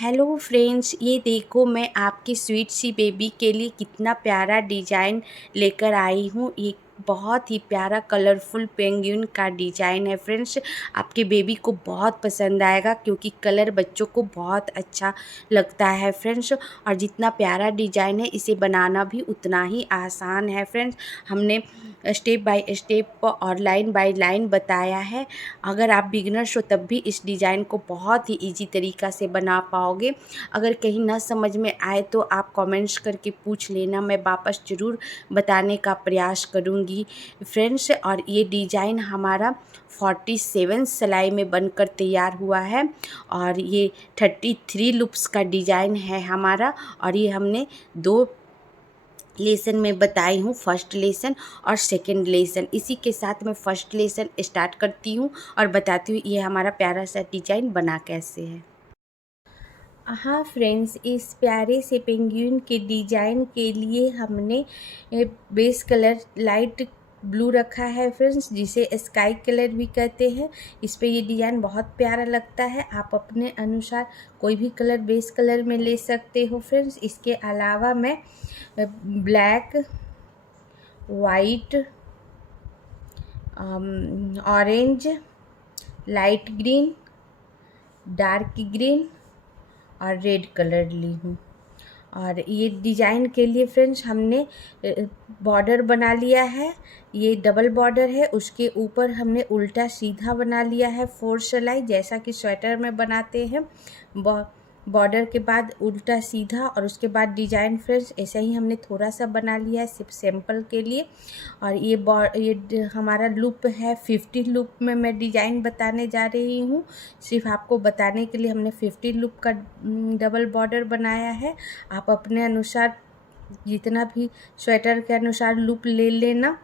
Hello friends, ये देखो मैं आपकी स्वीट सी बेबी के लिए कितना प्यारा डिज़ाइन लेकर आई हूँ। ये बहुत ही प्यारा कलरफुल पेंगुइन का डिज़ाइन है फ्रेंड्स। आपके बेबी को बहुत पसंद आएगा क्योंकि कलर बच्चों को बहुत अच्छा लगता है फ्रेंड्स। और जितना प्यारा डिज़ाइन है इसे बनाना भी उतना ही आसान है फ्रेंड्स। हमने स्टेप बाय स्टेप और लाइन बाय लाइन बताया है। अगर आप बिगिनर्स हो तब भी इस डिज़ाइन को बहुत ही ईजी तरीक़ा से बना पाओगे। अगर कहीं ना समझ में आए तो आप कमेंट्स करके पूछ लेना, मैं वापस ज़रूर बताने का प्रयास करूँगी फ्रेंड्स। और ये डिज़ाइन हमारा 47 सिलाई में बनकर तैयार हुआ है और ये 33 लूप्स का डिज़ाइन है हमारा। और ये हमने 2 लेसन में बताई हूँ, फर्स्ट लेसन और सेकंड लेसन। इसी के साथ मैं फर्स्ट लेसन स्टार्ट करती हूँ और बताती हूँ ये हमारा प्यारा सा डिज़ाइन बना कैसे है। हाँ फ्रेंड्स, इस प्यारे से पेंगुइन के डिज़ाइन के लिए हमने बेस कलर लाइट ब्लू रखा है फ्रेंड्स, जिसे स्काई कलर भी कहते हैं। इस पे ये डिज़ाइन बहुत प्यारा लगता है। आप अपने अनुसार कोई भी कलर बेस कलर में ले सकते हो फ्रेंड्स। इसके अलावा मैं black, white, orange, light green, dark green और रेड कलर ली हूँ। और ये डिज़ाइन के लिए फ्रेंड्स हमने बॉर्डर बना लिया है। ये डबल बॉर्डर है, उसके ऊपर हमने उल्टा सीधा बना लिया है 4 सिलाई, जैसा कि स्वेटर में बनाते हैं। बॉर्डर के बाद उल्टा सीधा और उसके बाद डिज़ाइन फ्रेंड्स ऐसा ही हमने थोड़ा सा बना लिया है सिर्फ सैम्पल के लिए। और ये हमारा लूप है 50 लूप में मैं डिज़ाइन बताने जा रही हूँ। सिर्फ आपको बताने के लिए हमने 50 लूप का डबल बॉर्डर बनाया है। आप अपने अनुसार जितना भी स्वेटर के अनुसार लूप ले लेना।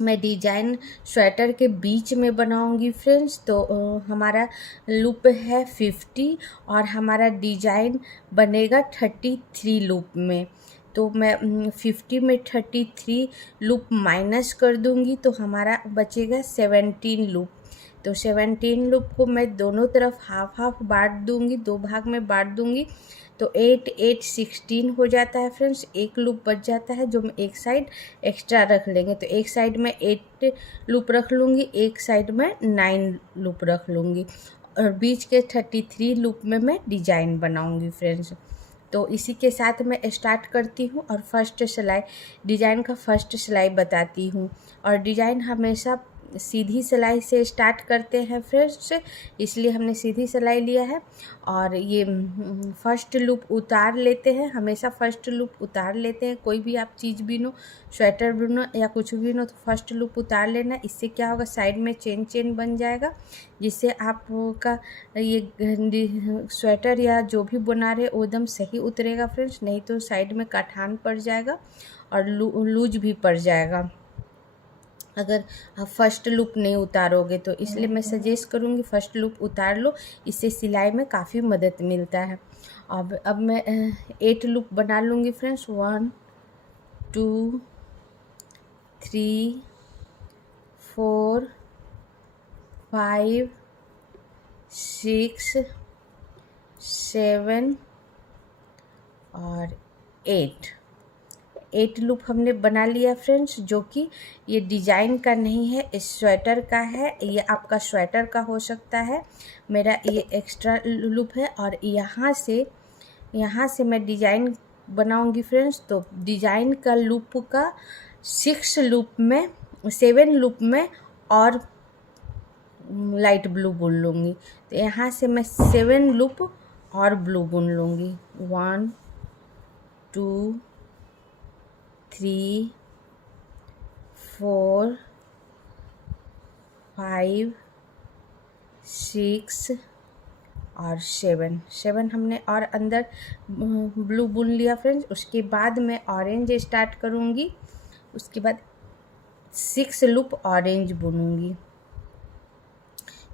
मैं डिज़ाइन स्वेटर के बीच में बनाऊंगी फ्रेंड्स। तो हमारा लूप है 50 और हमारा डिज़ाइन बनेगा 33 लूप में। तो मैं 50 में 33 लूप माइनस कर दूंगी तो हमारा बचेगा 17 लूप। तो 17 लूप को मैं दोनों तरफ हाफ हाफ बांट दूंगी, 2 भाग में बांट दूंगी। तो 8 8 16 हो जाता है फ्रेंड्स। एक लूप बच जाता है जो हम एक साइड एक्स्ट्रा रख लेंगे। तो एक साइड में 8 लूप रख लूँगी, एक साइड में 9 लूप रख लूँगी और बीच के 33 लूप में मैं डिज़ाइन बनाऊँगी फ्रेंड्स। तो इसी के साथ मैं स्टार्ट करती हूँ और फर्स्ट सिलाई डिज़ाइन का फर्स्ट सिलाई बताती हूँ। और डिज़ाइन हमेशा सीधी सिलाई से स्टार्ट करते हैं फ्रेंड्स, इसलिए हमने सीधी सिलाई लिया है। और ये फर्स्ट लूप उतार लेते हैं, हमेशा फर्स्ट लूप उतार लेते हैं। कोई भी आप चीज़ बीनो, स्वेटर बीनो या कुछ भी बीनो तो फर्स्ट लूप उतार लेना। इससे क्या होगा, साइड में चेन बन जाएगा, जिससे आपका ये स्वेटर या जो भी बना रहे वो एकदम सही उतरेगा फ्रेंड्स। नहीं तो साइड में काठान पड़ जाएगा और लूज भी पड़ जाएगा अगर आप फर्स्ट लूप नहीं उतारोगे तो। इसलिए मैं सजेस्ट करूँगी फर्स्ट लूप उतार लो, इससे सिलाई में काफ़ी मदद मिलता है। अब मैं 8 लूप बना लूँगी फ्रेंड्स। 1 2 3 4 5 6 7 और 8 लूप हमने बना लिया फ्रेंड्स, जो कि ये डिज़ाइन का नहीं है, इस स्वेटर का है। ये आपका स्वेटर का हो सकता है। मेरा ये एक्स्ट्रा लूप है और यहाँ से मैं डिज़ाइन बनाऊंगी फ्रेंड्स। तो डिज़ाइन का लूप का 7 लूप में और लाइट ब्लू बुन लूँगी। तो यहाँ से मैं 7 लूप और ब्लू बुन लूँगी। 1 2 3 4 5 6 और 7 हमने और अंदर ब्लू बुन लिया फ्रेंड्स। उसके बाद मैं ऑरेंज स्टार्ट करूँगी, उसके बाद 6 लूप ऑरेंज बुनूँगी।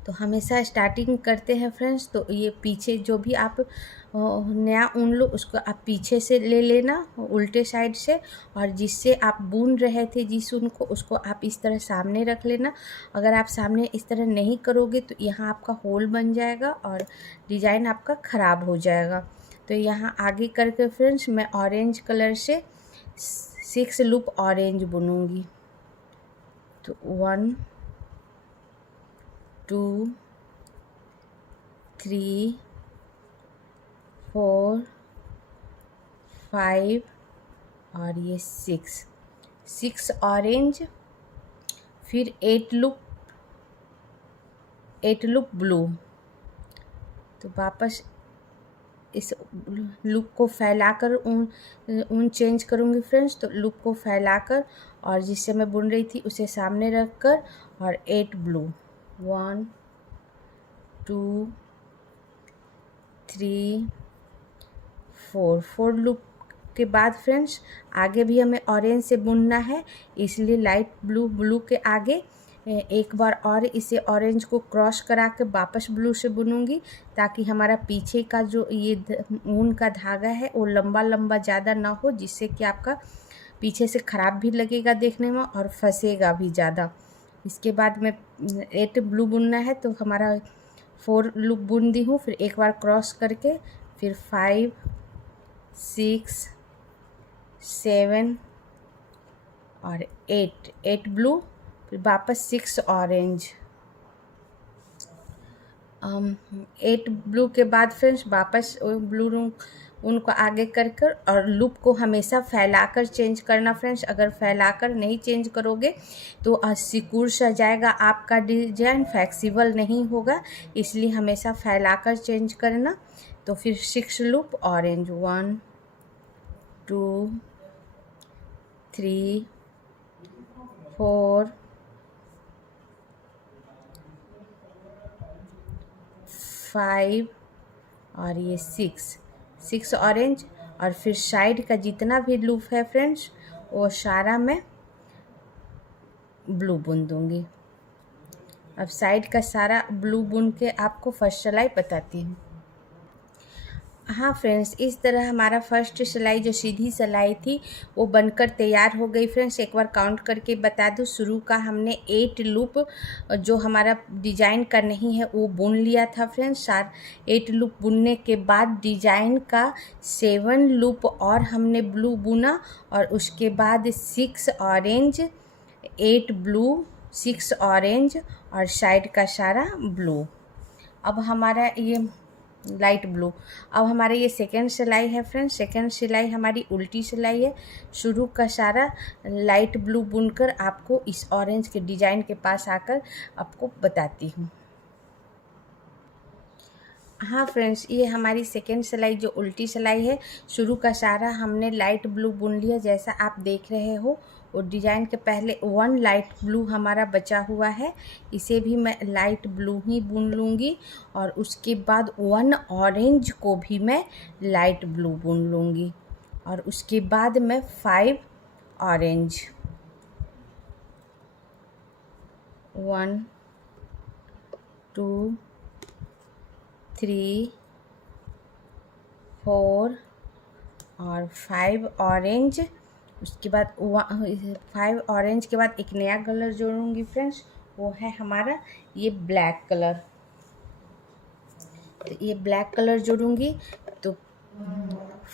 तो हमेशा स्टार्टिंग करते हैं फ्रेंड्स, तो ये पीछे जो भी आप नया ऊन लो उसको आप पीछे से ले लेना उल्टे साइड से, और जिससे आप बुन रहे थे जिस ऊन को उसको आप इस तरह सामने रख लेना। अगर आप सामने इस तरह नहीं करोगे तो यहाँ आपका होल बन जाएगा और डिज़ाइन आपका ख़राब हो जाएगा। तो यहाँ आगे करके फ्रेंड्स मैं ऑरेंज कलर से 6 लूप ऑरेंज बुनूंगी। तो 1 2 3 4 5 और ये 6 ऑरेंज, फिर 8 लूप ब्लू। तो वापस इस लूप को फैलाकर ऊन चेंज करूँगी फ्रेंड्स। तो लूप को फैलाकर और जिससे मैं बुन रही थी उसे सामने रखकर और 8 ब्लू, 1 2 3 4 लूप के बाद फ्रेंड्स आगे भी हमें ऑरेंज से बुनना है, इसलिए लाइट ब्लू के आगे एक बार और इसे ऑरेंज को क्रॉस करा के वापस ब्लू से बुनूंगी, ताकि हमारा पीछे का जो ये ऊन का धागा है वो लंबा लंबा ज़्यादा ना हो, जिससे कि आपका पीछे से ख़राब भी लगेगा देखने में और फंसेगा भी ज़्यादा। इसके बाद में 8 ब्लू बुनना है, तो हमारा 4 लूप बुन दी हूँ, फिर एक बार क्रॉस करके फिर 5 6 7 और 8 ब्लू, फिर वापस 6 ऑरेंज। 8 ब्लू के बाद फ्रेंड्स वापस ब्लू उनको आगे कर और लूप को हमेशा फैलाकर चेंज करना फ्रेंड्स। अगर फैलाकर नहीं चेंज करोगे तो सिकुड़ सा जाएगा, आपका डिजाइन फ्लेक्सिबल नहीं होगा, इसलिए हमेशा फैलाकर चेंज करना। तो फिर 6 लूप ऑरेंज, 1 2 3 4 5 और ये 6 ऑरेंज, और फिर साइड का जितना भी लूप है फ्रेंड्स वो सारा मैं ब्लू बुन दूंगी। अब साइड का सारा ब्लू बुन के आपको फर्स्ट सिलाई बताती हूँ। हाँ फ्रेंड्स, इस तरह हमारा फर्स्ट सिलाई जो सीधी सिलाई थी वो बनकर तैयार हो गई फ्रेंड्स। एक बार काउंट करके बता दूँ, शुरू का हमने 8 लूप जो हमारा डिजाइन का नहीं है वो बुन लिया था फ्रेंड्स। 8 लूप बुनने के बाद डिजाइन का 7 लूप और हमने ब्लू बुना, और उसके बाद 6 ऑरेंज, 8 ब्लू, 6 ऑरेंज और साइड का सारा ब्लू। अब हमारा ये लाइट ब्लू, अब हमारे ये सेकेंड सिलाई है फ्रेंड्स। सेकेंड सिलाई हमारी उल्टी सिलाई है। शुरू का सारा लाइट ब्लू बुनकर आपको इस ऑरेंज के डिजाइन के पास आकर आपको बताती हूँ। हाँ फ्रेंड्स, ये हमारी सेकेंड सिलाई जो उल्टी सिलाई है, शुरू का सारा हमने लाइट ब्लू बुन लिया जैसा आप देख रहे हो। और डिजाइन के पहले 1 लाइट ब्लू हमारा बचा हुआ है, इसे भी मैं लाइट ब्लू ही बुन लूँगी, और उसके बाद 1 ऑरेंज को भी मैं लाइट ब्लू बुन लूँगी, और उसके बाद मैं 5 ऑरेंज, 1 2 3 4 और 5 ऑरेंज। उसके बाद 5 ऑरेंज के बाद एक नया कलर जोड़ूंगी फ्रेंड्स, वो है हमारा ये ब्लैक कलर। तो ये ब्लैक कलर जोड़ूंगी, तो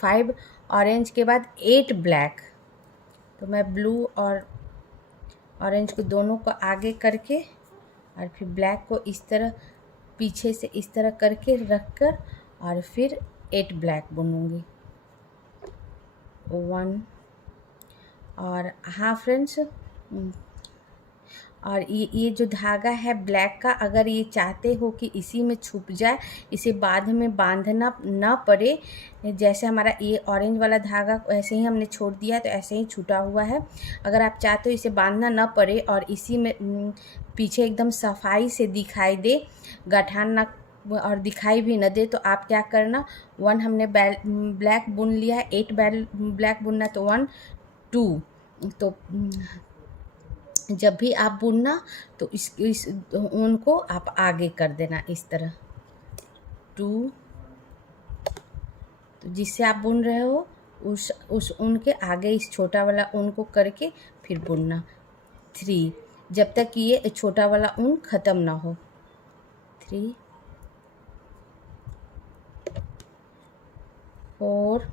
5 ऑरेंज के बाद 8 ब्लैक। तो मैं ब्लू और ऑरेंज को दोनों को आगे करके और फिर ब्लैक को इस तरह पीछे से इस तरह करके रख कर और फिर 8 ब्लैक बुनूंगी, 1। और हाँ फ्रेंड्स, और ये जो धागा है ब्लैक का, अगर ये चाहते हो कि इसी में छुप जाए, इसे बाद में बांधना ना पड़े, जैसे हमारा ये ऑरेंज वाला धागा ऐसे ही हमने छोड़ दिया तो ऐसे ही छूटा हुआ है। अगर आप चाहते हो इसे बांधना ना पड़े और इसी में पीछे एकदम सफाई से दिखाई दे, गठान ना और दिखाई भी न दे, तो आप क्या करना, 1 हमने ब्लैक बुन लिया है, 8 ब्लैक बुनना, तो 1 2, तो जब भी आप बुनना तो इस ऊन को आप आगे कर देना इस तरह 2, तो जिससे आप बुन रहे हो उस ऊन के आगे इस छोटा वाला ऊन को करके फिर बुनना 3, जब तक कि ये छोटा वाला ऊन ख़त्म ना हो 3 4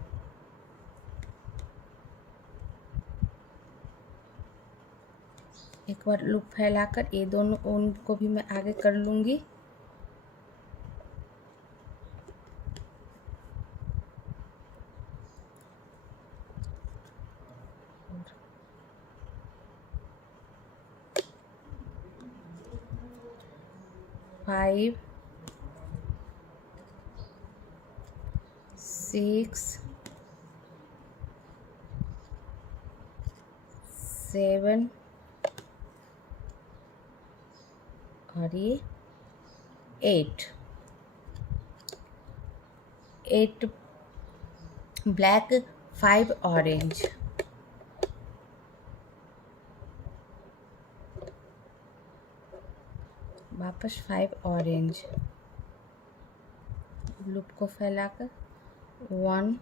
एक बार लूप फैलाकर ये दोनों ऊन को भी मैं आगे कर लूँगी 5 6 7 और ये 8 ब्लैक 5 ऑरेंज, वापस 5 ऑरेंज, लूप को फैलाकर 1,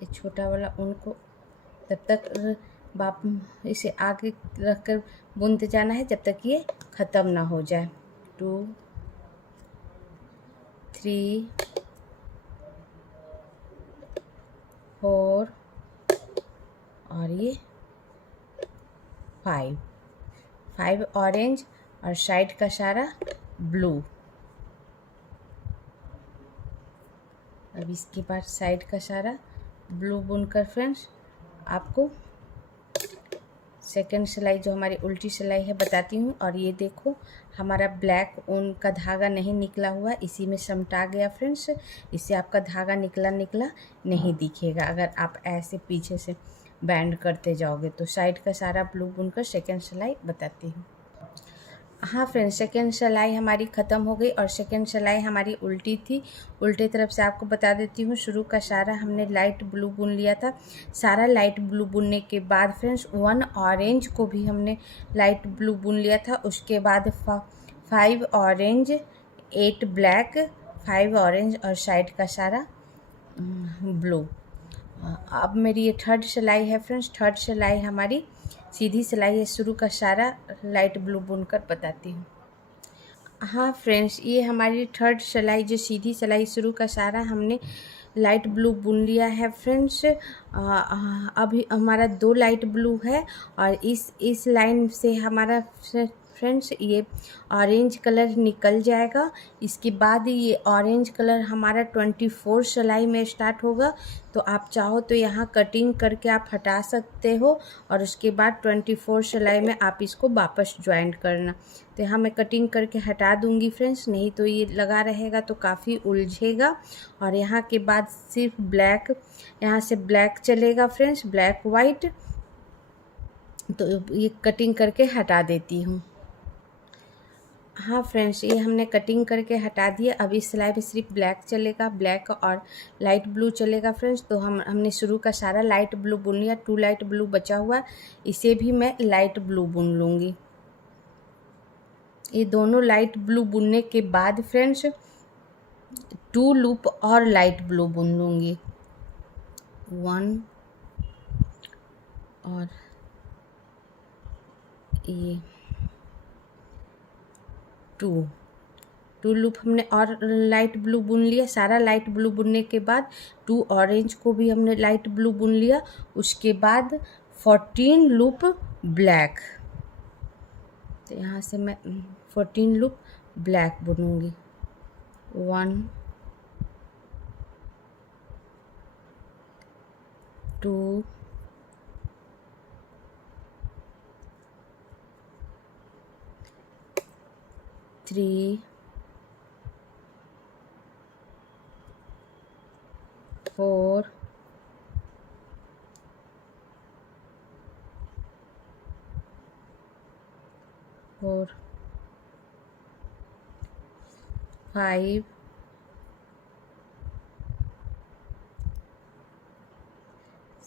ये छोटा वाला ऊन को तब तक इसे आगे रखकर बुनते जाना है जब तक ये ख़त्म ना हो जाए 2 3 4 और ये 5 ऑरेंज और साइड का सारा ब्लू। अब इसके बाद साइड का सारा ब्लू बुनकर फ्रेंड्स आपको सेकंड सिलाई जो हमारी उल्टी सिलाई है बताती हूँ। और ये देखो हमारा ब्लैक ऊन का धागा नहीं निकला हुआ, इसी में समटा गया फ्रेंड्स। इससे आपका धागा निकला नहीं दिखेगा अगर आप ऐसे पीछे से बैंड करते जाओगे। तो साइड का सारा ब्लू बुनकर सेकंड सिलाई बताती हूँ। हाँ फ्रेंड्स, सेकेंड सिलाई हमारी ख़त्म हो गई और सेकेंड सिलाई हमारी उल्टी थी। उल्टे तरफ से आपको बता देती हूँ। शुरू का सारा हमने लाइट ब्लू बुन लिया था। सारा लाइट ब्लू बुनने के बाद फ्रेंड्स 1 ऑरेंज को भी हमने लाइट ब्लू बुन लिया था। उसके बाद 5 ऑरेंज 8 ब्लैक 5 ऑरेंज और साइड का सारा ब्लू। अब मेरी ये थर्ड सिलाई है फ्रेंड्स। थर्ड सिलाई हमारी सीधी सिलाई है। शुरू का सारा लाइट ब्लू बुनकर बताती हूँ। हाँ फ्रेंड्स, ये हमारी थर्ड सिलाई जो सीधी सिलाई शुरू का सारा हमने लाइट ब्लू बुन लिया है फ्रेंड्स। अभी हमारा 2 लाइट ब्लू है और इस लाइन से हमारा फ्रेंड्स ये ऑरेंज कलर निकल जाएगा। इसके बाद ये ऑरेंज कलर हमारा 24 सिलाई में स्टार्ट होगा। तो आप चाहो तो यहाँ कटिंग करके आप हटा सकते हो और उसके बाद 24 सिलाई में आप इसको वापस ज्वाइन करना। तो यहाँ मैं कटिंग करके हटा दूँगी फ्रेंड्स, नहीं तो ये लगा रहेगा तो काफ़ी उलझेगा। और यहाँ के बाद सिर्फ ब्लैक, यहाँ से ब्लैक चलेगा फ्रेंड्स, ब्लैक वाइट। तो ये कटिंग करके हटा देती हूँ। हाँ फ्रेंड्स, ये हमने कटिंग करके हटा दिया। अब इस सिलाई पे सिर्फ ब्लैक चलेगा, ब्लैक और लाइट ब्लू चलेगा फ्रेंड्स। तो हमने शुरू का सारा लाइट ब्लू बुन लिया। 2 लाइट ब्लू बचा हुआ, इसे भी मैं लाइट ब्लू बुन लूँगी। ये दोनों लाइट ब्लू बुनने के बाद फ्रेंड्स 2 लूप और लाइट ब्लू बुन लूँगी। 1 और ये 2 लूप हमने और लाइट ब्लू बुन लिया। सारा लाइट ब्लू बुनने के बाद 2 ऑरेंज को भी हमने लाइट ब्लू बुन लिया। उसके बाद 14 लूप ब्लैक। तो यहाँ से मैं 14 लूप ब्लैक बुनूंगी। 1 2 3 4 5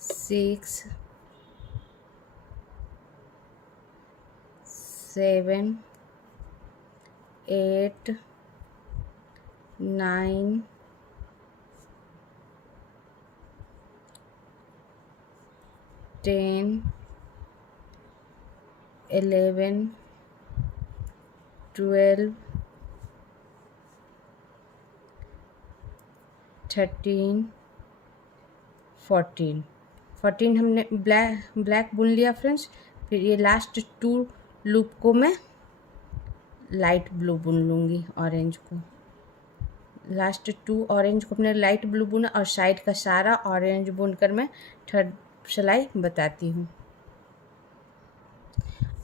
6 7 8 9 10 11 12 13 14 हमने ब्लैक बुन लिया फ्रेंड्स। फिर ये लास्ट 2 लूप को मैं लाइट ब्लू बुन लूँगी, ऑरेंज को। लास्ट 2 ऑरेंज को अपने लाइट ब्लू बुना और साइड का सारा ऑरेंज बुनकर मैं थर्ड सिलाई बताती हूँ।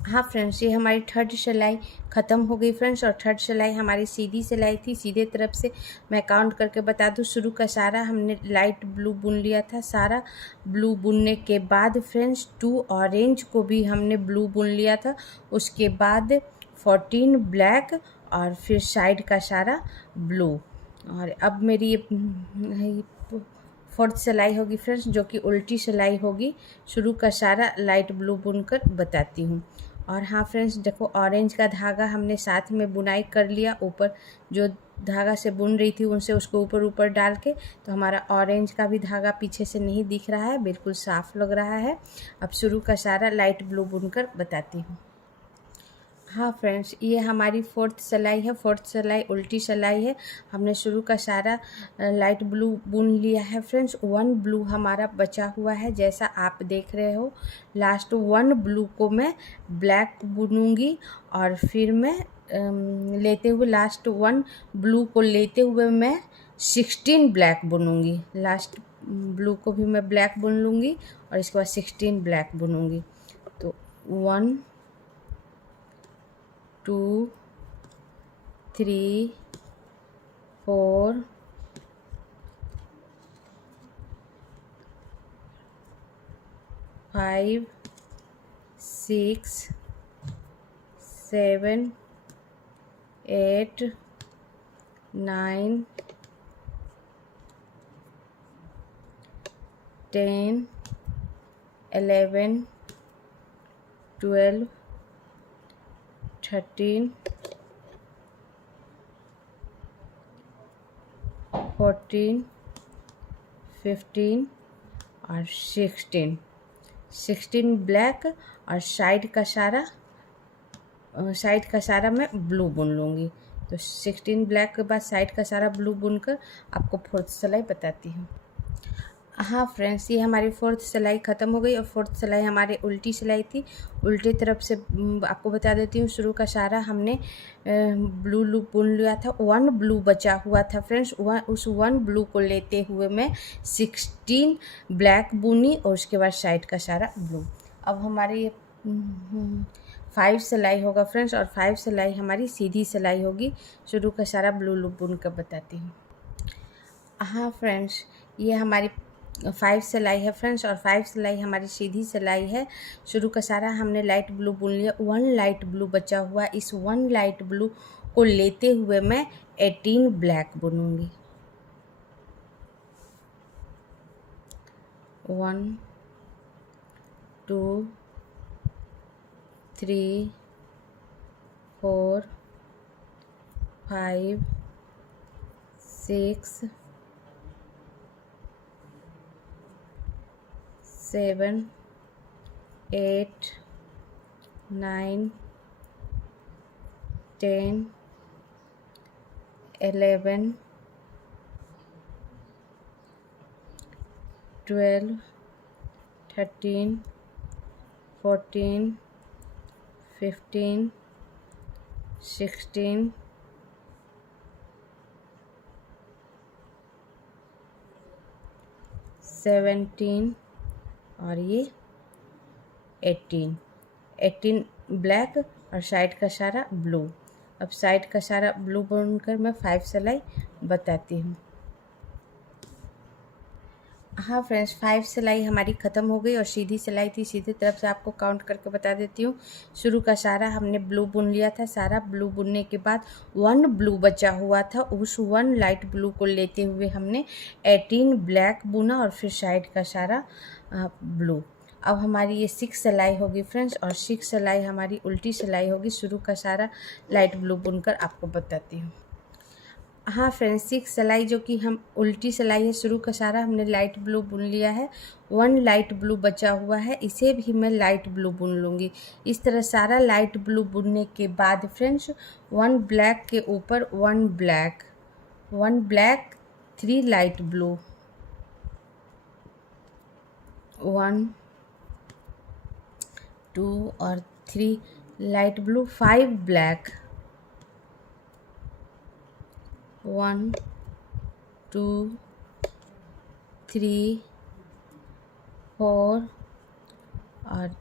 हाँ फ्रेंड्स, ये हमारी थर्ड सिलाई ख़त्म हो गई फ्रेंड्स। और थर्ड सिलाई हमारी सीधी सिलाई थी, सीधे तरफ से मैं काउंट करके बता दूँ। शुरू का सारा हमने लाइट ब्लू बुन लिया था। सारा ब्लू बुनने के बाद फ्रेंड्स 2 ऑरेंज को भी हमने ब्लू बुन लिया था। उसके बाद 14 ब्लैक और फिर साइड का सारा ब्लू। और अब मेरी ये फोर्थ सिलाई होगी फ्रेंड्स, जो कि उल्टी सिलाई होगी। शुरू का सारा लाइट ब्लू बुनकर बताती हूँ। और हाँ फ्रेंड्स, देखो ऑरेंज का धागा हमने साथ में बुनाई कर लिया। ऊपर जो धागा से बुन रही थी उनसे उसको ऊपर डाल के, तो हमारा ऑरेंज का भी धागा पीछे से नहीं दिख रहा है, बिल्कुल साफ लग रहा है। अब शुरू का सारा लाइट ब्लू बुनकर बताती हूँ। हाँ फ्रेंड्स, ये हमारी फोर्थ सिलाई है। फोर्थ सिलाई उल्टी सिलाई है। हमने शुरू का सारा लाइट ब्लू बुन लिया है फ्रेंड्स। 1 ब्लू हमारा बचा हुआ है, जैसा आप देख रहे हो। लास्ट 1 ब्लू को मैं ब्लैक बुनूंगी और फिर मैं लेते हुए लास्ट 1 ब्लू को लेते हुए मैं 16 ब्लैक बुनूंगी। लास्ट ब्लू को भी मैं ब्लैक बुन लूँगी और इसके बाद 16 ब्लैक बुनूंगी। तो 1 2 3 4 5 6 7 8 9 10 11 12 13 14 15 और 16 ब्लैक और साइड का सारा मैं ब्लू बुन लूँगी। तो 16 ब्लैक के बाद साइड का सारा ब्लू बुनकर आपको फोर्थ सिलाई बताती हूँ। हाँ फ्रेंड्स, ये हमारी फोर्थ सिलाई ख़त्म हो गई और फोर्थ सिलाई हमारी उल्टी सिलाई थी। उल्टी तरफ से आपको बता देती हूँ। शुरू का सारा हमने ब्लू लूप बुन लिया था। 1 ब्लू बचा हुआ था फ्रेंड्स। उस 1 ब्लू को लेते हुए मैं 16 ब्लैक बुनी और उसके बाद साइड का सारा ब्लू। अब हमारी 5 सिलाई होगा फ्रेंड्स और 5 सिलाई हमारी सीधी सिलाई होगी। शुरू का सारा ब्लू लूप बुन कर बताती हूँ। हाँ फ्रेंड्स, ये हमारी 5 सिलाई है फ्रेंड्स और 5 सिलाई हमारी सीधी सिलाई है। शुरू का सारा हमने लाइट ब्लू बुन लिया। 1 लाइट ब्लू बचा हुआ। इस 1 लाइट ब्लू को लेते हुए मैं 18 ब्लैक बुनूंगी। 1 2 3 4 5 6 7 8 9 10 11 12 13 14 15 16 17 और ये 18 ब्लैक और साइड का सारा ब्लू। अब साइड का सारा ब्लू बुनकर मैं 5 सिलाई बताती हूँ। हाँ फ्रेंड्स, 5 सिलाई हमारी ख़त्म हो गई और सीधी सिलाई थी। सीधी तरफ से आपको काउंट करके बता देती हूँ। शुरू का सारा हमने ब्लू बुन लिया था। सारा ब्लू बुनने के बाद 1 ब्लू बचा हुआ था। उस 1 लाइट ब्लू को लेते हुए हमने 18 ब्लैक बुना और फिर साइड का सारा ब्लू। अब हमारी ये 6 सिलाई होगी फ्रेंड्स, और 6 सिलाई हमारी उल्टी सिलाई होगी। शुरू का सारा लाइट ब्लू बुनकर आपको बताती हूँ। हाँ फ्रेंड्स, 6 सिलाई जो कि हम उल्टी सिलाई है, शुरू का सारा हमने लाइट ब्लू बुन लिया है। 1 लाइट ब्लू बचा हुआ है, इसे भी मैं लाइट ब्लू बुन लूँगी। इस तरह सारा लाइट ब्लू बुनने के बाद फ्रेंड्स 1 ब्लैक के ऊपर 1 ब्लैक, 1 ब्लैक, 3 लाइट ब्लू, 1 2 और 3 लाइट ब्लू, 5 ब्लैक, 1 2 3 4 और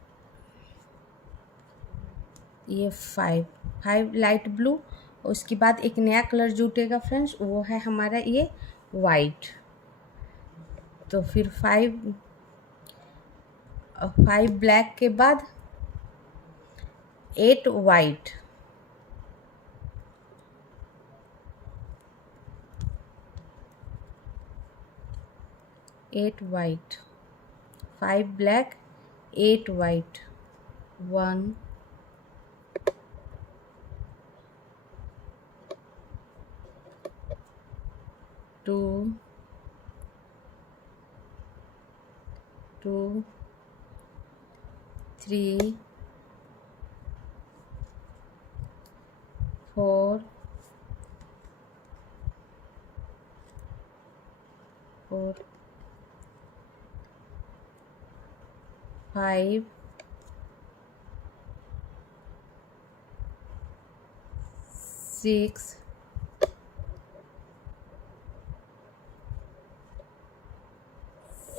ये 5 लाइट ब्लू। उसके बाद एक नया कलर जुटेगा फ्रेंड्स, वो है हमारा ये वाइट। तो फिर 5 ब्लैक के बाद 8 वाइट, 8 वाइट, 5 ब्लैक, 8 वाइट, 1 2 3 4 5 6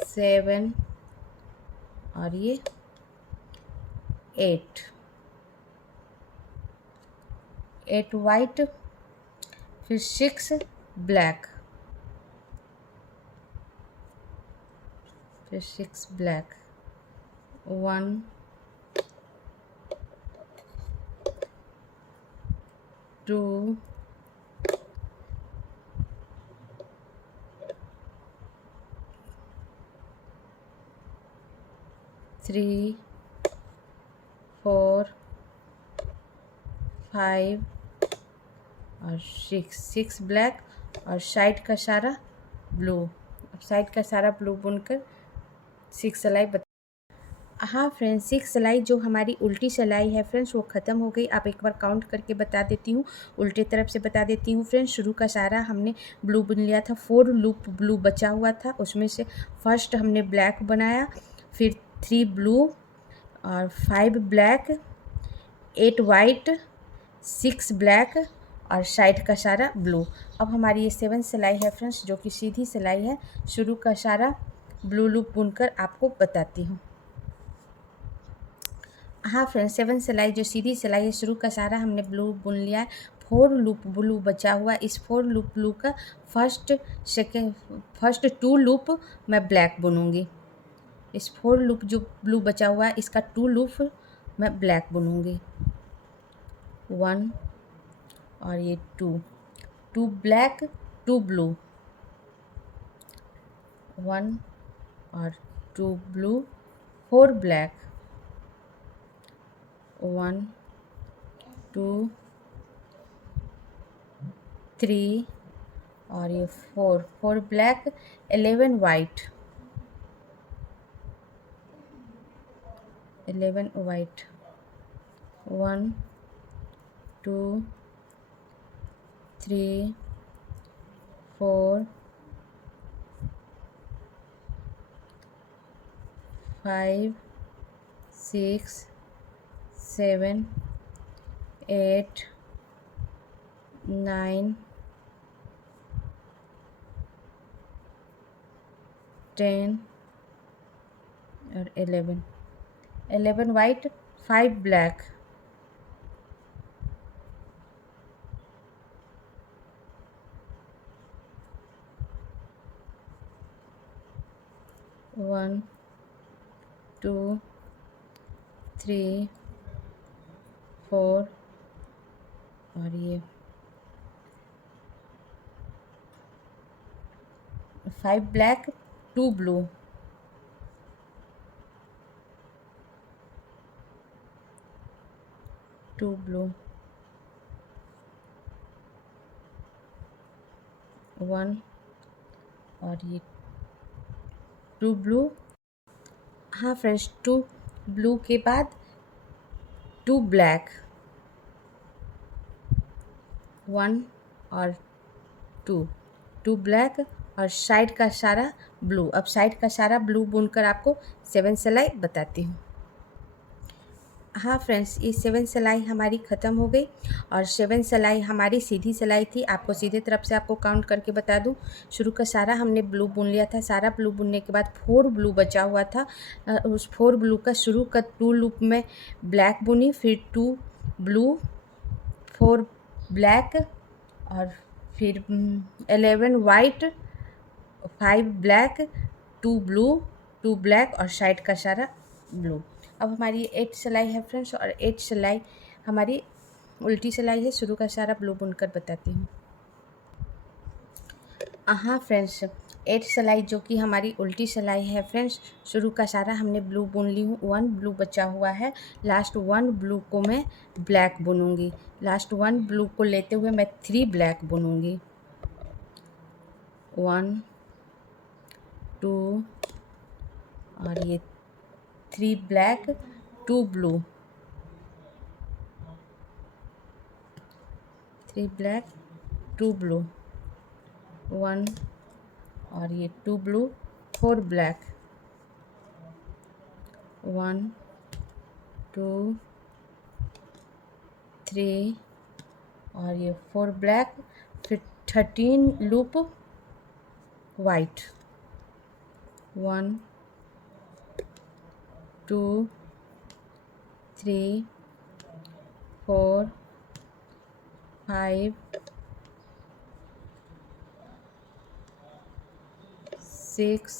7 और ये 8 वाइट, फिर 6 ब्लैक, फिर 6 ब्लैक, 1 2 3 4 5 और 6 ब्लैक, और साइड का सारा ब्लू। अब साइड का सारा ब्लू बुनकर 6 सिलाई हाँ फ्रेंड्स, 6 सिलाई जो हमारी उल्टी सिलाई है फ्रेंड्स वो ख़त्म हो गई। आप एक बार काउंट करके बता देती हूँ, उल्टे तरफ से बता देती हूँ फ्रेंड्स। शुरू का सारा हमने ब्लू बुन लिया था, 4 लूप ब्लू बचा हुआ था, उसमें से फर्स्ट हमने ब्लैक बनाया, फिर 3 ब्लू और 5 ब्लैक, 8 वाइट, 6 ब्लैक और साइड का सारा ब्लू। अब हमारी ये 7 सिलाई है फ्रेंड्स जो कि सीधी सिलाई है। शुरू का सारा ब्लू लूप बुनकर आपको बताती हूँ। हाँ फ्रेंड्स, 7 सिलाई जो सीधी सिलाई है, शुरू का सारा हमने ब्लू बुन लिया है। 4 लूप ब्लू बचा हुआ, इस 4 लूप ब्लू का फर्स्ट 2 लूप मैं ब्लैक बुनूंगी। इस 4 लूप जो ब्लू बचा हुआ है इसका 2 लूप मैं ब्लैक बुनूंगी, 1 और ये 2 ब्लैक, 2 ब्लू, 1 और 2 ब्लू, 4 ब्लैक, 1 2 3 और ये 4 ब्लैक, 11 वाइट, 1 2 3 4 5 6 7 8 9 10 और 11 वाइट, 5 ब्लैक, 1 2 3 4 और ये 5 ब्लैक, 2 ब्लू, 2 ब्लू, 1 और ये 2 ब्लू। हाँ फ्रेंड्स, 2 ब्लू के बाद 2 ब्लैक, 1 और 2 ब्लैक और साइड का सारा ब्लू। अब साइड का सारा ब्लू बुनकर आपको 7 सिलाई बताती हूँ। हाँ फ्रेंड्स, ये 7 सिलाई हमारी ख़त्म हो गई और 7 सिलाई हमारी सीधी सिलाई थी। आपको सीधे तरफ से आपको काउंट करके बता दूँ, शुरू का सारा हमने ब्लू बुन लिया था। सारा ब्लू बुनने के बाद 4 ब्लू बचा हुआ था। उस 4 ब्लू का शुरू का 2 लूप में ब्लैक बुनी, फिर 2 ब्लू, 4 ब्लैक और फिर 11 वाइट, 5 ब्लैक, 2 ब्लू, 2 ब्लैक और साइड का सारा ब्लू। अब हमारी 8 सिलाई है फ्रेंड्स, और 8 सिलाई हमारी उल्टी सिलाई है। शुरू का सारा ब्लू बुनकर बताती हूँ। हाँ फ्रेंड्स, 8 सिलाई जो कि हमारी उल्टी सिलाई है फ्रेंड्स, शुरू का सारा हमने ब्लू बुन ली हूँ। 1 ब्लू बचा हुआ है, लास्ट 1 ब्लू को मैं ब्लैक बुनूंगी। लास्ट 1 ब्लू को लेते हुए मैं 3 ब्लैक बुनूंगी। 1 2 और ये 3 ब्लैक, 2 ब्लू, 3 ब्लैक, 2 ब्लू, 1 और ये 2 ब्लू, 4 ब्लैक, 1 2 3 और ये 4 ब्लैक, फिर 13 लूप वाइट, 1 2 3 4 5 6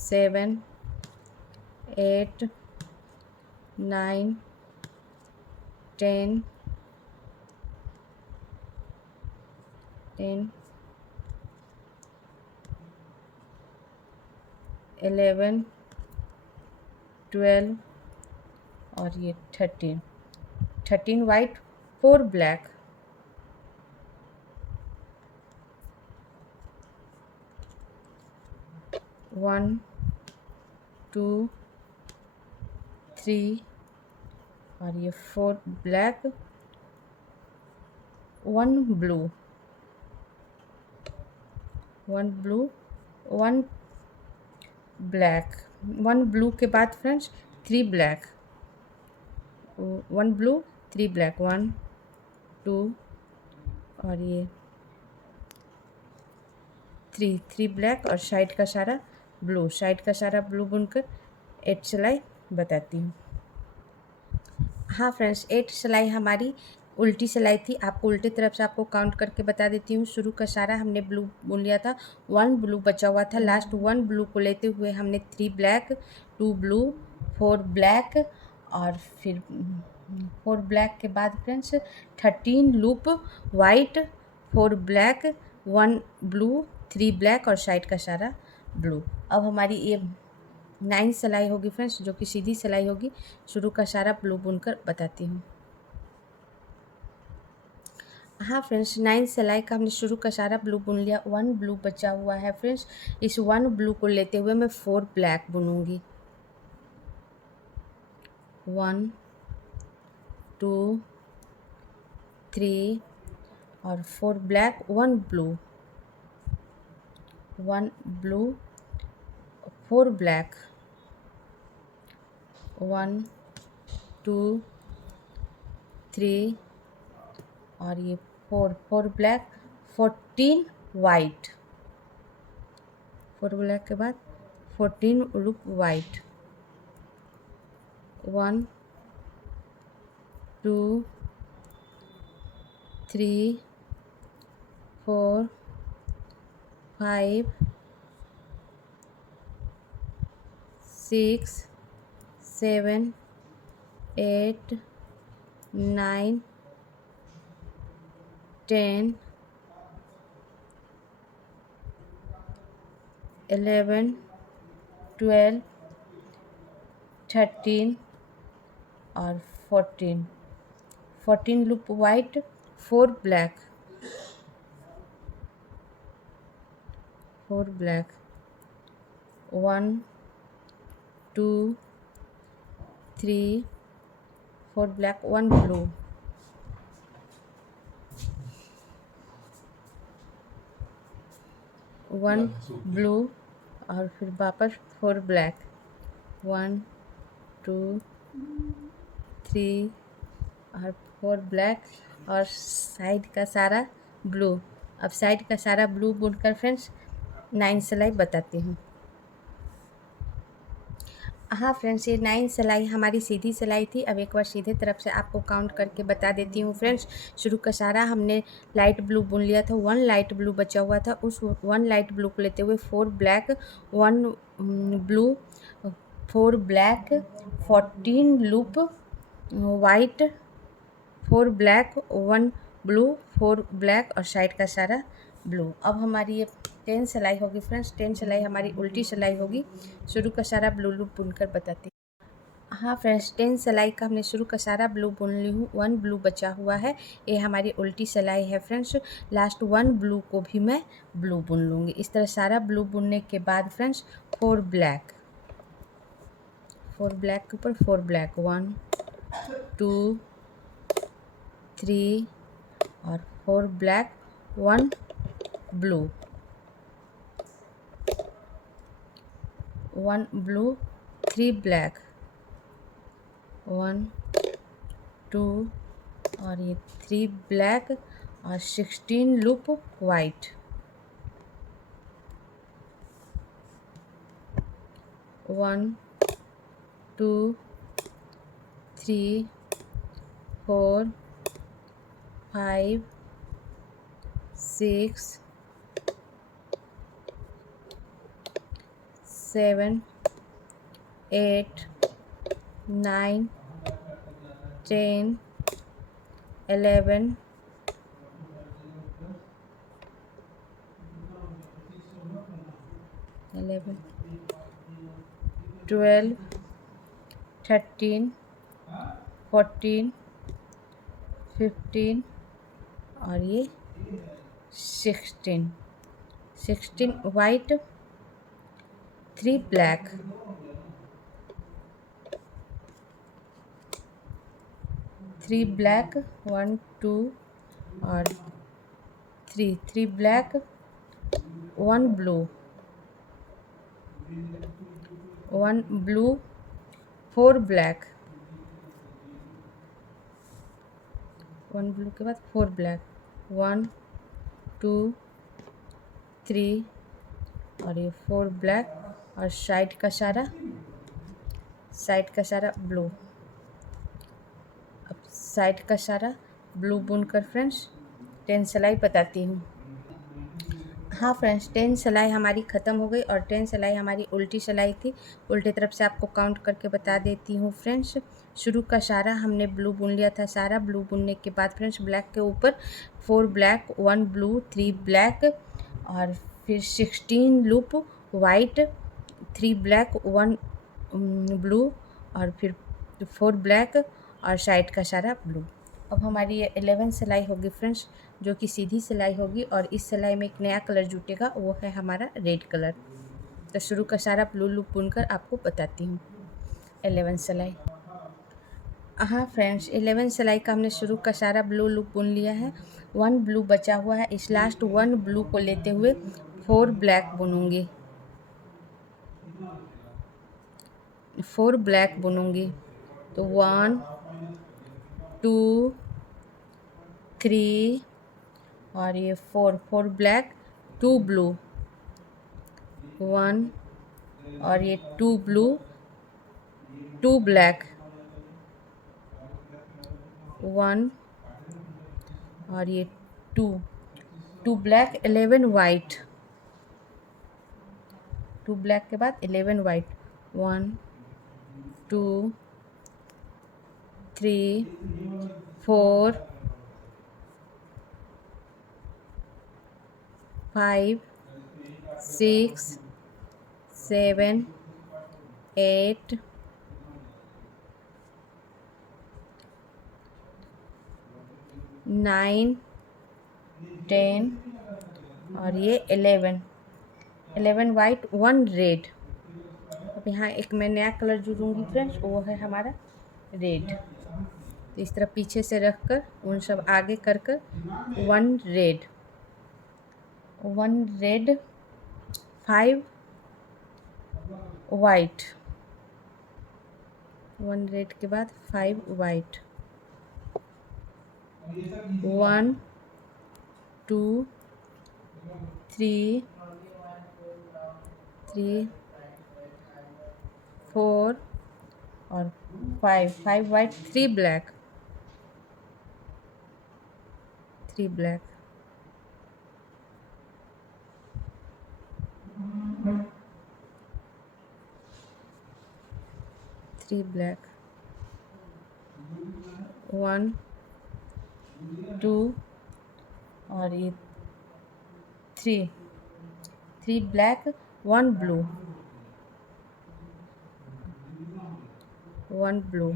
7 8 9 10 11 12 और ये 13 वाइट, 4 ब्लैक, 1 2 3 और ये 4 black, 1 blue, 1 blue, 1 black, 1 blue के बाद फ्रेंड्स 3 ब्लैक, 1 ब्लू 3 ब्लैक, 1 2 और ये 3 ब्लैक और साइड का सारा ब्लू। साइड का सारा ब्लू बुनकर 8 सिलाई बताती हूँ। हाँ फ्रेंड्स, 8 सिलाई हमारी उल्टी सिलाई थी। आपको उल्टी तरफ से आपको काउंट करके बता देती हूँ। शुरू का सारा हमने ब्लू बुन लिया था, 1 ब्लू बचा हुआ था। लास्ट 1 ब्लू को लेते हुए हमने 3 ब्लैक, 2 ब्लू, 4 ब्लैक और फिर 4 ब्लैक के बाद friends 13 loop white, 4 black, 1 blue, 3 black और साइड का सारा ब्लू। अब हमारी ये 9 सिलाई होगी फ्रेंड्स, जो कि सीधी सिलाई होगी। शुरू का सारा ब्लू बुनकर बताती हूँ। हाँ फ्रेंड्स, 9 सिलाई का हमने शुरू का सारा ब्लू बुन लिया। 1 ब्लू बचा हुआ है फ्रेंड्स। इस 1 ब्लू को लेते हुए मैं 4 ब्लैक बुनूंगी। 1 2 3 और 4 ब्लैक, 1 ब्लू, 1 ब्लू, 4 ब्लैक, 1 2 3 और ये 4 ब्लैक, 14 वाइट, 4 ब्लैक के बाद 14 लूप वाइट, 1 2 3 4 5 6 7 8 9 10 11 12 13 और 14। 14 loop white, 4 black, 4 black, 1 2 3 4 black, 1 blue, 1 blue और फिर वापस 4 ब्लैक, 1 2 3 और 4 ब्लैक और साइड का सारा ब्लू। अब साइड का सारा ब्लू बुनकर फ्रेंड्स 9 सिलाई बताती हूँ। हाँ फ्रेंड्स, ये 9 सिलाई हमारी सीधी सिलाई थी। अब एक बार सीधे तरफ से आपको काउंट करके बता देती हूँ फ्रेंड्स। शुरू का सारा हमने लाइट ब्लू बुन लिया था, 1 लाइट ब्लू बचा हुआ था। उस 1 लाइट ब्लू को लेते हुए 4 black, 1 blue, 4 black, 14 loop white, 4 black, 1 blue, 4 black और साइड का सारा ब्लू। अब हमारी ये 10 सिलाई होगी फ्रेंड्स। 10 सिलाई हमारी उल्टी सिलाई होगी। शुरू का सारा ब्लू लूप बुनकर बताती हूँ। हाँ फ्रेंड्स, 10 सिलाई का हमने शुरू का सारा ब्लू बुन ली हूँ। 1 ब्लू बचा हुआ है, ये हमारी उल्टी सिलाई है फ्रेंड्स। लास्ट 1 ब्लू को भी मैं ब्लू बुन लूँगी। इस तरह सारा ब्लू बुनने के बाद फ्रेंड्स 4 ब्लैक, 4 ब्लैक के ऊपर 4 ब्लैक, 1 2 3 और 4 ब्लैक, 1 ब्लू, 1 ब्लू, 3 ब्लैक, 1 2 और ये 3 ब्लैक और 16 लूप वाइट, 1 2 3 4 5 6 7 8 9 10 11 12 13 14 15 और ये 16 वाइट, 3 ब्लैक, 3 ब्लैक, 1 2 और 3 black, 1 blue, 1 blue, 4 black, 1 blue के बाद 4 ब्लैक, 1 2 3 और ये 4 ब्लैक और साइड का सारा ब्लू। अब साइड का सारा ब्लू बुनकर फ्रेंड्स 10 सिलाई बताती हूँ। हाँ फ्रेंड्स, 10 सिलाई हमारी ख़त्म हो गई और 10 सिलाई हमारी उल्टी सिलाई थी। उल्टी तरफ से आपको काउंट करके बता देती हूँ फ्रेंड्स। शुरू का सारा हमने ब्लू बुन लिया था। सारा ब्लू बुनने के बाद फ्रेंड्स ब्लैक के ऊपर 4 ब्लैक, 1 ब्लू, 3 ब्लैक और फिर 16 लूप वाइट, 3 ब्लैक, 1 ब्लू और फिर 4 ब्लैक और साइड का सारा ब्लू। अब हमारी ये 11 सिलाई होगी फ्रेंड्स, जो कि सीधी सिलाई होगी और इस सिलाई में एक नया कलर जुटेगा, वो है हमारा रेड कलर। तो शुरू का सारा ब्लू लूप बुनकर आपको बताती हूँ 11 सिलाई। हाँ फ्रेंड्स, 11 सिलाई का हमने शुरू का सारा ब्लू लूप बुन लिया है। 1 ब्लू बचा हुआ है। इस लास्ट 1 ब्लू को लेते हुए 4 ब्लैक बुनूंगी, 4 ब्लैक बुनूंगी। तो 1 2 3 और ये 4 ब्लैक, 2 ब्लू, 1 और ये 2 ब्लू, 2 ब्लैक, 1 और ये 2 ब्लैक, 11 वाइट, 2 ब्लैक के बाद 11 वाइट, 1 2 3 4 5 6 7 8 9, 10 और ये 11। 11 वाइट, 1 रेड। अब यहाँ एक मैं नया कलर जुड़ूंगी फ्रेंड्स, वो है हमारा रेड। तो इस तरह पीछे से रख कर उन सब आगे कर कर 1 रेड, 1 रेड, 5 वाइट, 1 रेड के बाद 5 वाइट, 1, 2, 3, 4 और 5 वाइट, 3 ब्लैक, 3 ब्लैक, 3 ब्लैक, 1, 2 और ये 3 ब्लैक, 1 ब्लू, 1 ब्लू,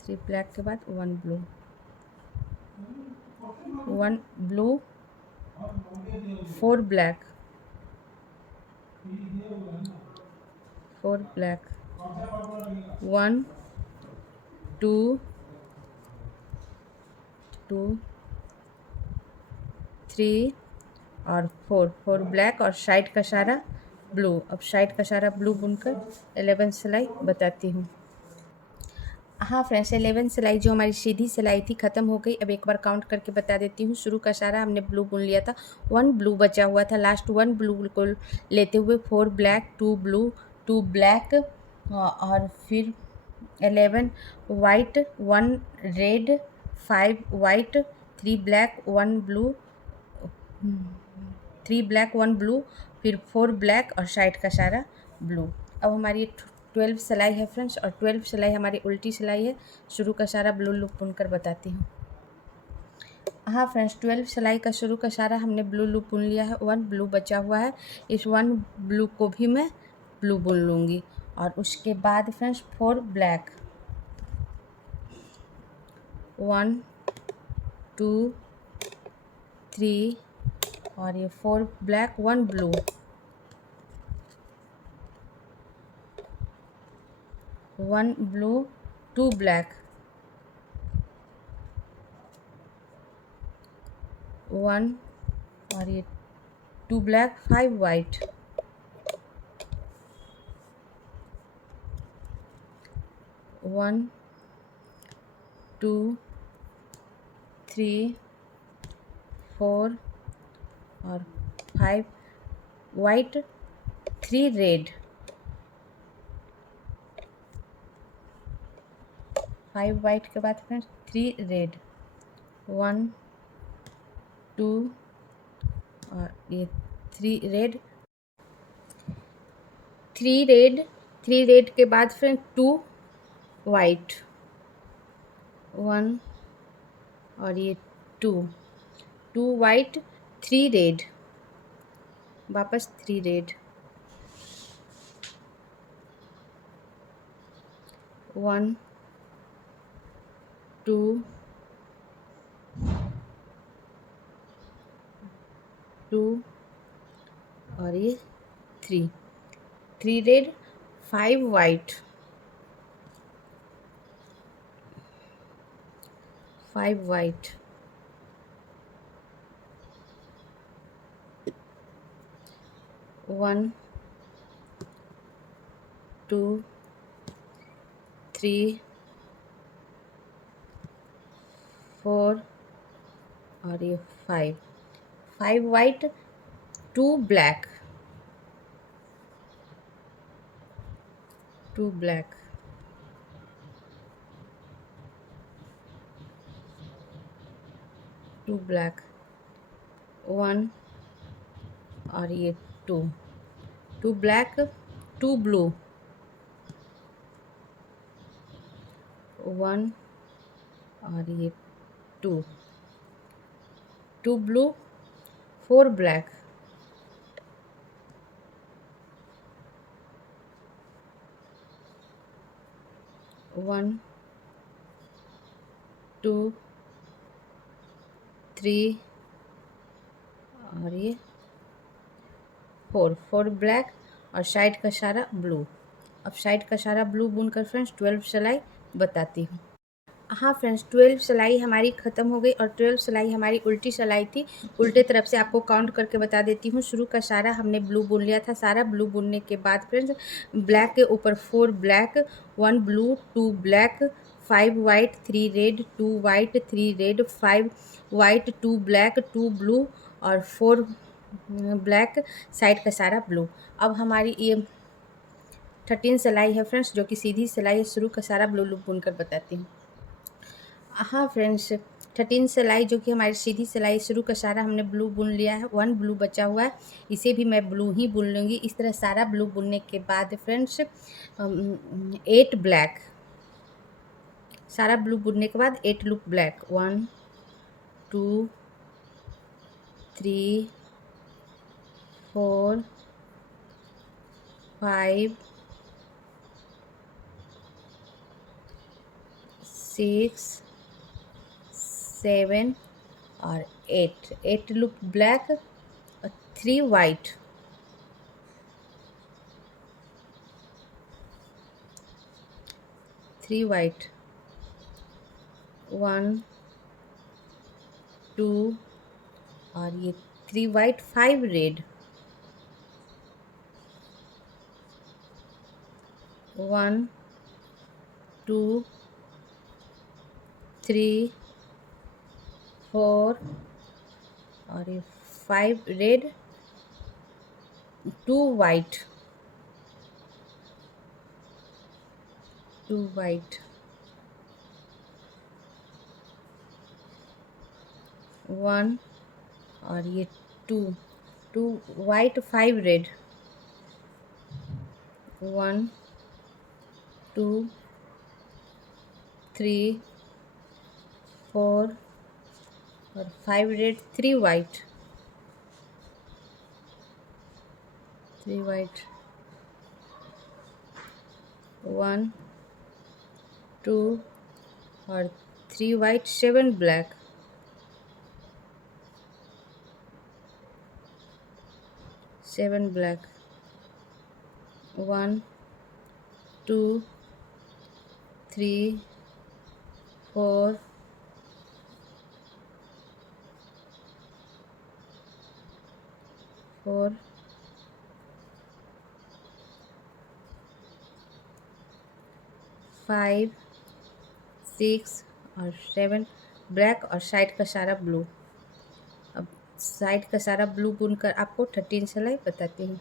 3 ब्लैक के बाद 1 ब्लू, 1 ब्लू, 4 ब्लैक, 4 ब्लैक, 1, 2, 2, 3 और 4 ब्लैक और साइड का सारा ब्लू। अब साइड का सारा ब्लू बुनकर 11 सिलाई बताती हूँ। हाँ फ्रेंड्स, 11 सिलाई जो हमारी सीधी सिलाई थी ख़त्म हो गई। अब एक बार काउंट करके बता देती हूँ। शुरू का सारा हमने ब्लू बुन लिया था, 1 ब्लू बचा हुआ था, लास्ट 1 ब्लू को लेते हुए 4 ब्लैक, 2 ब्लू, 2 ब्लैक और फिर 11 white, 1 red, 5 white, 3 black, 1 blue, 3 black, 1 blue, फिर 4 ब्लैक और साइड का सारा ब्लू। अब हमारी 12 सिलाई है फ्रेंड्स, और 12 सिलाई हमारी उल्टी सिलाई है। शुरू का सारा ब्लू लूप बुनकर बताती हूँ। हाँ फ्रेंड्स, 12 सिलाई का शुरू का सारा हमने ब्लू लूप बुन लिया है। 1 ब्लू बचा हुआ है, इस 1 ब्लू को भी मैं ब्लू बुन लूँगी। और उसके बाद फ्रेंड्स 4 ब्लैक, 1, 2, 3 और ये 4 ब्लैक, 1 ब्लू, 1 ब्लू, 2 ब्लैक, 1 और ये 2 ब्लैक, 5 वाइट, 1, 2, 3, 4 और 5 वाइट, 3 रेड, 5 वाइट के बाद फ्रेंड्स 3 रेड, 1, 2 और ये 3 रेड, 3 रेड, 3 रेड के बाद फ्रेंड्स 2 वाइट, 1 और ये 2 वाइट, 3 रेड, वापस 3 रेड, 1, 2, 2 और ये 3 रेड, 5 वाइट, 5 वाइट, 1, 2, 3, 4 और ये 5 वाइट, 2 ब्लैक, 2 ब्लैक, 2 ब्लैक, 1 और ये 2 ब्लैक, 2 ब्लू, 1 और ये 2 ब्लू, 4 ब्लैक, 1 2 3 और ये 4 4 ब्लैक और साइड का सारा ब्लू। अब साइड का सारा ब्लू बुनकर फ्रेंड्स 12 सिलाई बताती हूँ। हाँ फ्रेंड्स, 12 सिलाई हमारी ख़त्म हो गई और 12 सिलाई हमारी उल्टी सिलाई थी। उल्टे तरफ से आपको काउंट करके बता देती हूँ। शुरू का सारा हमने ब्लू बुन लिया था। सारा ब्लू बुनने के बाद फ्रेंड्स ब्लैक के ऊपर 4 black, 1 blue, 2 black, 5 white, 3 red, 2 white, 3 red, 5 white, 2 black, 2 blue और 4 ब्लैक, साइड का सारा ब्लू। अब हमारी ये 13 सिलाई है फ्रेंड्स, जो कि सीधी सिलाई है। शुरू का सारा ब्लू लूप बुनकर बताती हूँ। हाँ फ्रेंड्स, 13 सिलाई जो कि हमारी सीधी सिलाई, शुरू का सारा हमने ब्लू बुन लिया है। 1 ब्लू बचा हुआ है, इसे भी मैं ब्लू ही बुन लूँगी। इस तरह सारा ब्लू बुनने के बाद फ्रेंड्स 8 ब्लैक, सारा ब्लू बुनने के बाद 8 लूप ब्लैक, 1 2 3 4 5 6 7 और 8 लूप ब्लैक और 3 वाइट, 3 वाइट, 1 2 और ये 3 वाइट, 5 रेड, 1 2 3 4 और ये 5 रेड, 2 वाइट, 2 वाइट, 1 और ये 2 2 वाइट, 5 रेड, 1 2 3 4 और 5 रेड, 3 वाइट, 3 वाइट, 1 2 और 3 वाइट, 7 ब्लैक, 7 ब्लैक, 1 2 3 4 4 5 6 और 7 ब्लैक और साइड का सारा ब्लू। अब साइड का सारा ब्लू बुनकर आपको 13 सिलाई बताती हूँ।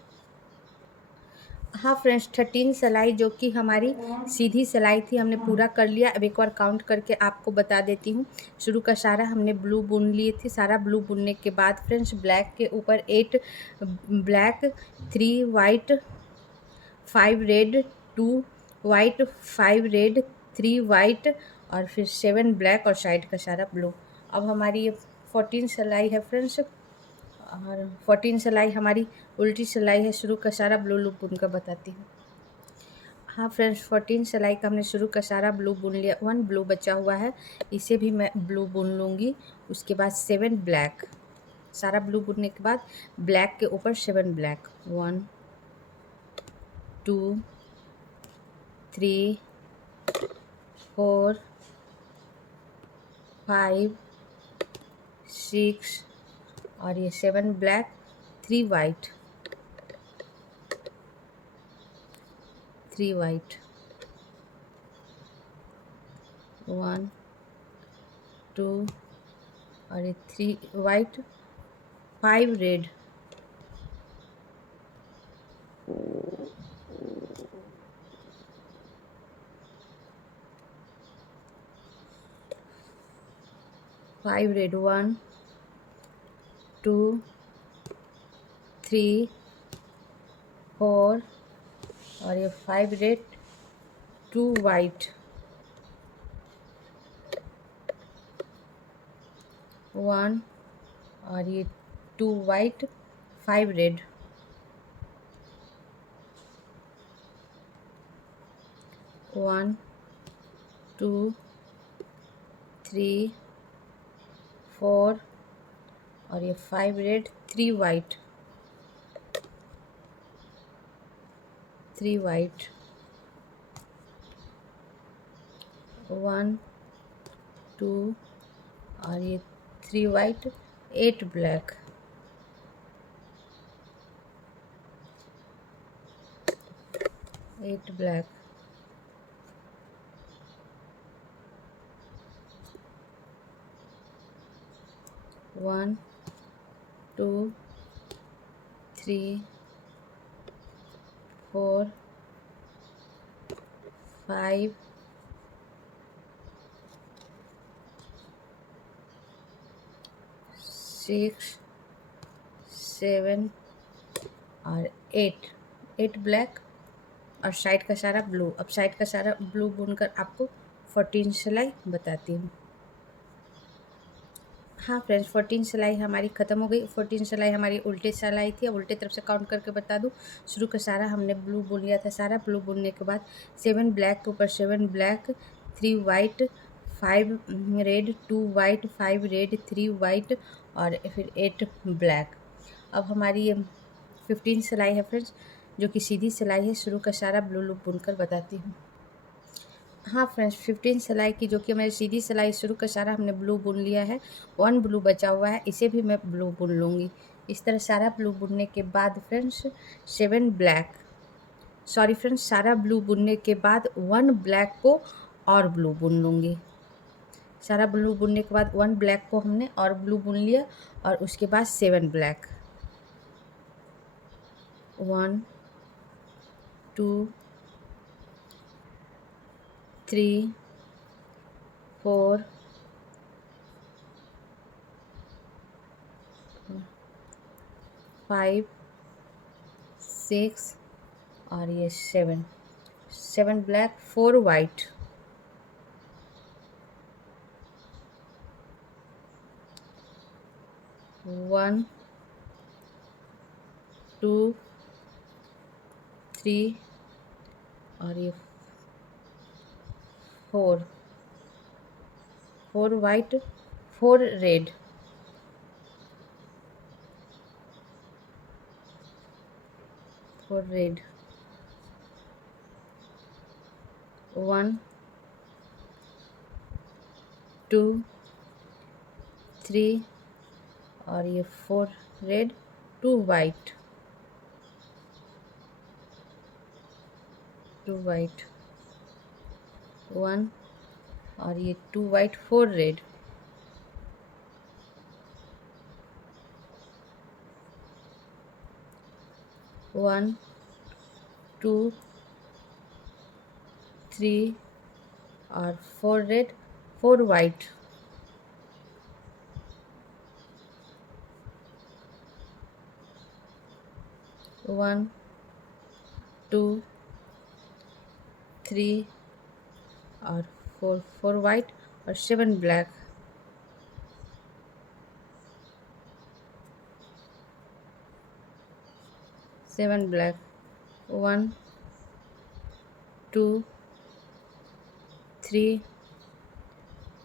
हाँ फ्रेंड्स, 13 सिलाई जो कि हमारी सीधी सिलाई थी हमने पूरा कर लिया। अब एक बार काउंट करके आपको बता देती हूँ। शुरू का सारा हमने ब्लू बुन लिए थे। सारा ब्लू बुनने के बाद फ्रेंड्स ब्लैक के ऊपर 8 black, 3 white, 5 red, 2 white, 5 red, 3 white और फिर 7 ब्लैक और साइड का सारा ब्लू। अब हमारी ये 14 सिलाई है फ्रेंड्स और 14 सिलाई हमारी उल्टी सिलाई है। शुरू का सारा ब्लू लूप बुनकर बताती हूँ। हाँ फ्रेंड्स, 14 सिलाई का हमने शुरू का सारा ब्लू बुन लिया। 1 ब्लू बचा हुआ है, इसे भी मैं ब्लू बुन लूँगी। उसके बाद 7 ब्लैक, सारा ब्लू बुनने के बाद ब्लैक के ऊपर 7 ब्लैक, 1 2 3 4 5 6 और ये 7 ब्लैक, 3 वाइट, 3 वाइट, 1 2 और ये 3 वाइट, 5 रेड, 5 रेड, 1 2 3 4 और ये 5 रेड, 2 वाइट, 1 और ये 2 वाइट, 5 रेड, 1 2 3 4 और ये 5 रेड, 3 वाइट, 3 वाइट, 1 2 और ये 3 वाइट, 8 ब्लैक, 8 ब्लैक, 1 2 3 4 5 6 7 और 8 ब्लैक और साइड का सारा ब्लू। अब साइड का सारा ब्लू बुनकर आपको 14 सिलाई बताती हूँ। हाँ फ्रेंड्स, 14 सिलाई हमारी ख़त्म हो गई। 14 सिलाई हमारी उल्टे सिलाई थी। अब उल्टे तरफ से काउंट करके बता दूँ। शुरू का सारा हमने ब्लू बुन लिया था। सारा ब्लू बुनने के बाद 7 ब्लैक के ऊपर 7 black, 3 white, 5 red, 2 white, 5 red, 3 white और फिर 8 ब्लैक। अब हमारी ये 15 सिलाई है फ्रेंड्स, जो कि सीधी सिलाई है। शुरू का सारा ब्लू लूप बुनकर बताती हूँ। हाँ फ्रेंड्स, 15 सिलाई की, जो कि हमारी सीधी सिलाई, शुरू का सारा हमने ब्लू बुन लिया है। 1 ब्लू बचा हुआ है, इसे भी मैं ब्लू बुन लूँगी। इस तरह सारा ब्लू बुनने के बाद फ्रेंड्स 7 ब्लैक, सॉरी फ्रेंड्स, सारा ब्लू बुनने के बाद 1 ब्लैक को और ब्लू बुन लूँगी। सारा ब्लू बुनने के बाद 1 ब्लैक को हमने और ब्लू बुन लिया और उसके बाद 7 ब्लैक, 1 2 3 4 5 6 और ये 7 ब्लैक, 4 वाइट, 1 2 3 और ये 4 वाइट, 4 रेड, 4 रेड, 1 2 3 और ये 4 रेड, 2 वाइट, 2 वाइट, 1 और ये 2 वाइट, 4 रेड, 1 2 3 और 4 रेड, 4 वाइट, 1 2 3 और 4 वाइट और 7 ब्लैक, 7 ब्लैक, 1 2 3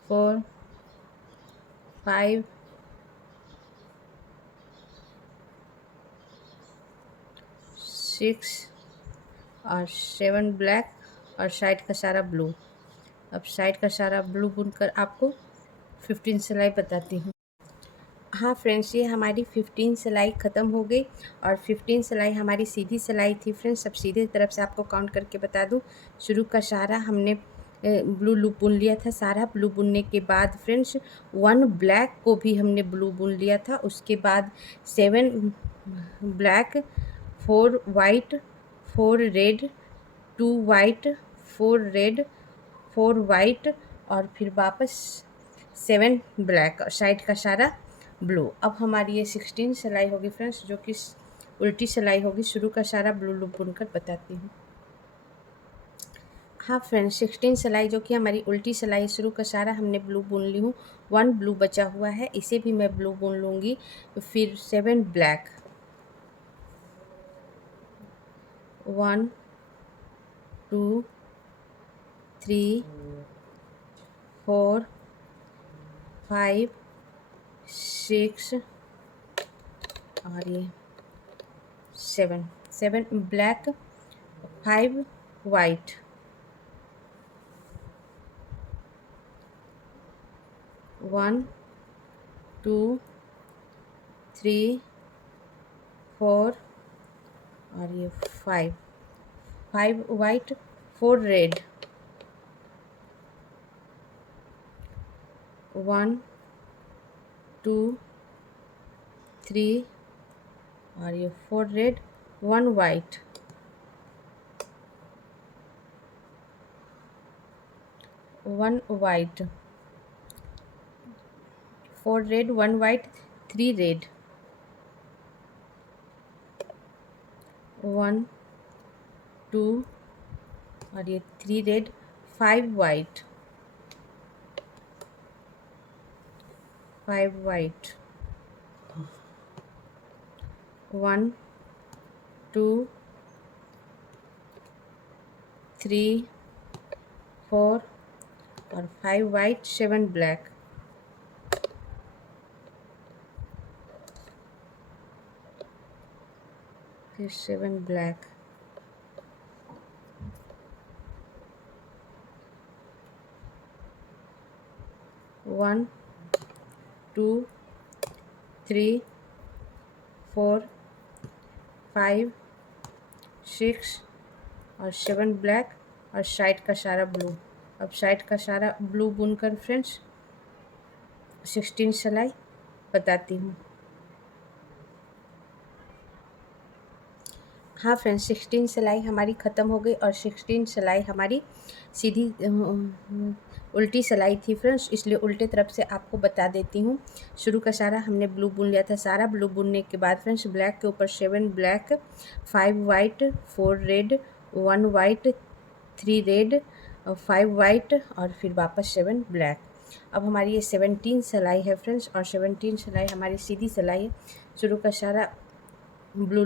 4 5 6 और 7 ब्लैक और साइड का सारा ब्लू। अब साइड का सारा ब्लू बुनकर आपको 15 सिलाई बताती हूँ। हाँ फ्रेंड्स, ये हमारी 15 सिलाई ख़त्म हो गई और 15 सिलाई हमारी सीधी सिलाई थी फ्रेंड्स। सब सीधे तरफ से आपको काउंट करके बता दूँ। शुरू का सारा हमने ब्लू लूप बुन लिया था। सारा ब्लू बुनने के बाद फ्रेंड्स 1 ब्लैक को भी हमने ब्लू बुन लिया था। उसके बाद 7 black, 4 white, 4 red, 2 white, 4 red, 4 white और फिर वापस 7 ब्लैक और साइड का सारा ब्लू। अब हमारी ये 16 सिलाई होगी फ्रेंड्स, जो कि उल्टी सिलाई होगी। शुरू का सारा ब्लू लूप बुनकर बताती हूँ। हाँ फ्रेंड्स, 16 सिलाई जो कि हमारी उल्टी सिलाई, शुरू का सारा हमने ब्लू बुन ली हूँ। 1 ब्लू बचा हुआ है, इसे भी मैं ब्लू बुन लूँगी। फिर 7 ब्लैक, 1 2 3 4 5 6 और ये 7 ब्लैक, 5 वाइट, 1 2 3 4 और ये 5 वाइट, 4 रेड, 1 2 3 और ये 4 red, 1 white, 1 white, 4 red, 1 white, 3 red, 1 2 और ये 3 रेड, 5 वाइट, 5 वाइट, 1 2 3 4 और 5 वाइट, 7 ब्लैक, फिर 7 ब्लैक, 1 2 3 4 5 6 और 7 ब्लैक और साइड का सारा ब्लू। अब साइड का सारा ब्लू बुनकर फ्रेंड्स 16 सिलाई बताती हूँ। हाँ फ्रेंड्स, 16 सिलाई हमारी ख़त्म हो गई और 16 सिलाई हमारी सीधी उल्टी सिलाई थी फ्रेंड्स, इसलिए उल्टे तरफ से आपको बता देती हूँ। शुरू का सारा हमने ब्लू बुन लिया था। सारा ब्लू बुनने के बाद फ्रेंड्स ब्लैक के ऊपर 7 black, 5 white, 4 red, 1 white, 3 red और 5 वाइट और फिर वापस 7 ब्लैक। अब हमारी ये 17 सिलाई है फ्रेंड्स और 17 सिलाई हमारी सीधी सिलाई है। शुरू का सारा ब्लू